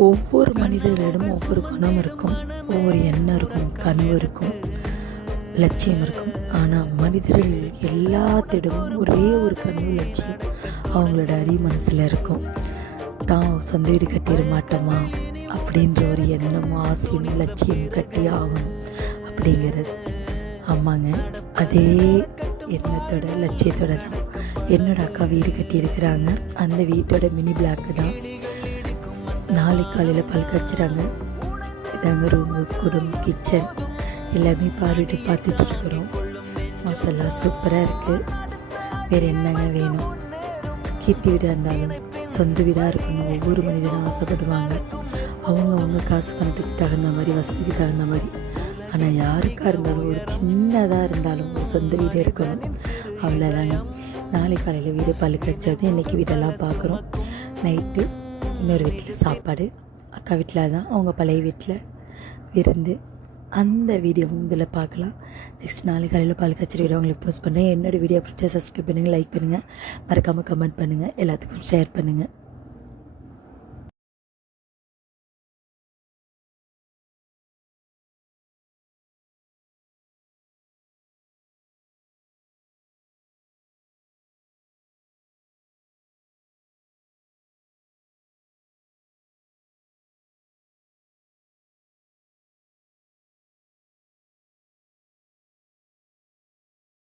ஒவ்வொரு மனிதர்களிடம் ஒவ்வொரு குணம் இருக்கும், ஒவ்வொரு எண்ணம் இருக்கும், கனவு இருக்கும், லட்சியம் இருக்கும். ஆனால் மனிதர்கள் எல்லாத்திடமும் ஒரே ஒரு கனவு லட்சியம் அவங்களோட அடி மனசில் இருக்கும். தான் சொந்த வீடு கட்டிட மாட்டோமா அப்படின்ற ஒரு எண்ணமும் ஆசையும் லட்சியம் கட்டி ஆகும் அப்படிங்கிறது. ஆமாங்க, அதே எண்ணத்தோட லட்சியத்தோட தான் என்னோடய அக்கா வீடு கட்டியிருக்கிறாங்க. அந்த வீட்டோட மினி பிளாக்கு தான். நாளைக்கு காலையில் பல் காய்ச்சுறாங்க. இதாங்க ரூமு, குடும்பம், கிச்சன் எல்லாமே பார்த்துட்டு இருக்கிறோம். மசாலா சூப்பராக இருக்குது. வேறு என்னங்க வேணும்? கீர்த்தி வீடாக இருந்தாலும் சொந்த வீடாக இருக்கணும் ஒவ்வொரு மனிதனும் ஆசைப்படுவாங்க. அவங்க காசு பணத்துக்கு தகுந்த மாதிரி, வசதிக்கு தகுந்த மாதிரி. ஆனால் யாருக்காக இருந்தாலும் ஒரு சின்னதாக இருந்தாலும் ஒரு சொந்த வீடு இருக்கணும். அவ்வளோதாங்க. நாளைக்கு காலையில் வீடு பல் காய்ச்சது. இன்றைக்கி வீடெல்லாம் பார்க்குறோம். நைட்டு இன்னொரு வீட்டில் சாப்பாடு, அக்கா வீட்டில் தான், அவங்க பழைய வீட்டில் விருந்து. அந்த வீடியோவும் இதில் பார்க்கலாம். நெக்ஸ்ட் நாளைக்கு காலையில் பால் காய்ச்சல் வீடியோ உங்களுக்கு போஸ்ட் பண்ணுறேன். என்னோடய வீடியோ பிடிச்சா சப்ஸ்கிரைப் பண்ணுங்கள், லைக் பண்ணுங்கள், மறக்காமல் கமெண்ட் பண்ணுங்கள், எல்லாத்துக்கும் ஷேர் பண்ணுங்கள்.